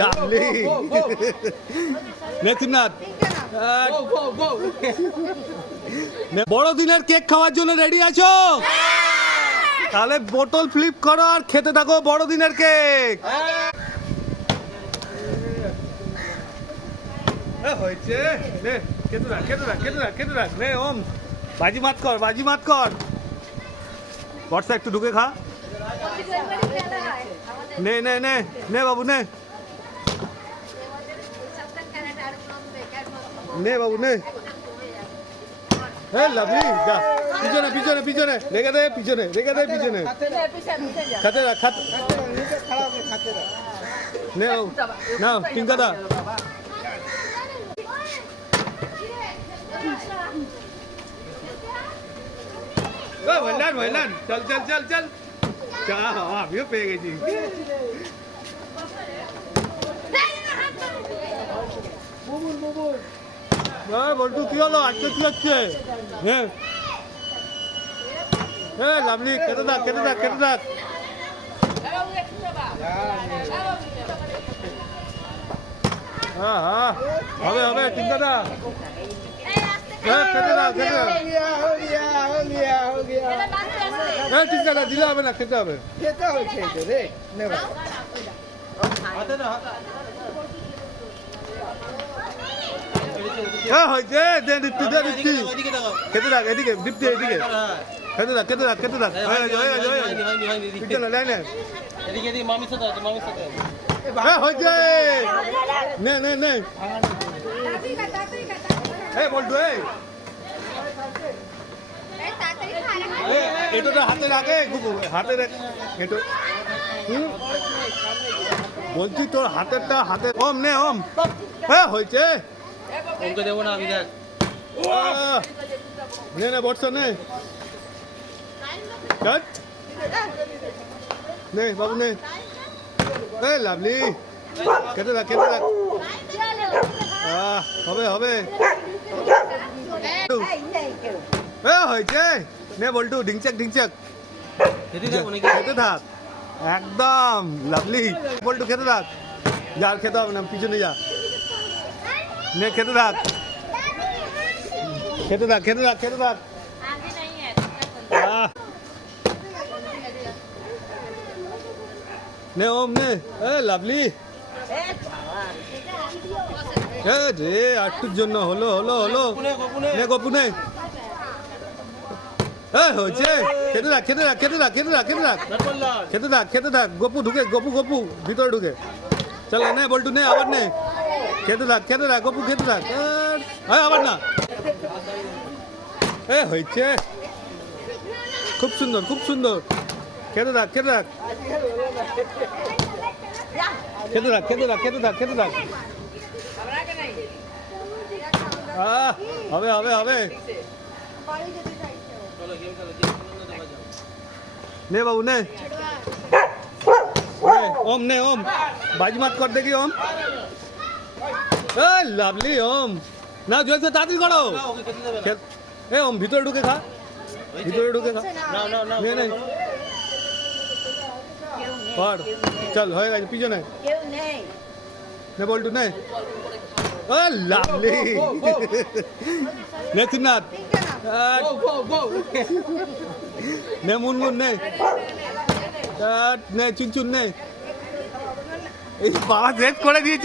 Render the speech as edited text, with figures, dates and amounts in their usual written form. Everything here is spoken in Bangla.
লাভলি নেতুনাথ বড়দিনের কেক খাওয়ার জন্য রেডি আছো? তাহলে বোতল ফ্লিপ করো আর খেতে থাকো বড়দিনের কেক। হয়েছে নে, খেতে থাক খেতে থাক খেতে থাক খেতে থাক। নে ওম, বাজি মাত কর বাজি মাত কর। বর্ষা একটু ঢুকে খা। নে নে নে নে বাবু নে নে বাবু নে। হ্যাঁ লাভলি যা পিছনে পিছনে পিছনে রেখে দে, পিছনে রেখে দে, পিছনে খাতে রাখ খাতে। নে বাবু নাও টিঙ্কাদা। ভাইলান ভাইলান চল চল চল চল চা, আমিও পেয়ে গেছি। বল্টু কি হলো আজকে কি হচ্ছে? হ্যাঁ হ্যাঁ লাভলি খেতে থাক খেতে থাক খেতে থাক। হ্যাঁ হ্যাঁ হবে হবে টিঙ্কাদা। হ্যাঁ খেতে থাক খেতে থাক। হ্যাঁ টিঙ্কাদা দিলে হবে না, খেতে হবে। হ্যাঁ হয়েছে দে দিচ্ছি দে দিচ্ছি। খেতে থাক এদিকে দীপ্তি এদিকে খেতে থাক খেতে থাক খেতে থাক। হয়ে গেছে হয়ে গেছে হয়ে গেছে। পিছনে লাইনে হ্যাঁ হয়েছে। নে নে নে এই বল্টু এই এটা তো হাতে রাখে হাতে রাখ এটা। বলছি তোর হাতেরটা হাতে ওম নে ওম। হ্যাঁ হয়েছে ওকে দেবো না আমি দেখ। নে নে বর্ষা নে নে বাবু নে। এই লাভলি খেতে থাক খেতে থাক। হবে হবে হয়েছে। নে বল্টু ঢিংচাক ঢিংচাক খেতে থাক একদম লাভলি। বল্টু খেতে থাক, যার খেতে হবে না পিছনে যা। নে খেতে থাক খেতে থাক খেতে থাক খেতে থাক। নে ওম নে এ লাভলি। রে আটটুর জন্য হলো হলো হলো। নে গপু নে হয়েছে। খেতে থাক খেতে থাক খেতে থাক খেতে থাক খেতে থাক খেতে থাক খেতে থাক। গপু ঢুকে গপু গপু ভিতরে ঢুকে চল। নে বল্টু নে আবার নে খেতে থাক খেতে থাক গপু খেতে থাক। আবার না হয়েছে। খুব সুন্দর খুব সুন্দর। খেতে থাক খেতে থাক খেতে থাক খেতে থাক খেতে থাক খেতে থাক। হবে হবে হবে। নে বাবু নে ওম নে ওম বাজি মাত কর দেখি ওম। লাভলি ওম না জলসে তাড়াতাড়ি করো। এ ওম ভিতরে ঢুকে খা ভিতরে ঢুকে খা। নে নে কর চল হয়ে গেছে পিছনে নে বল্টু নে। লাভলি নেতুনাথ নে মুনমুন নে নে চুনচুন নে। এই বাবা সেট করে দিয়েছে।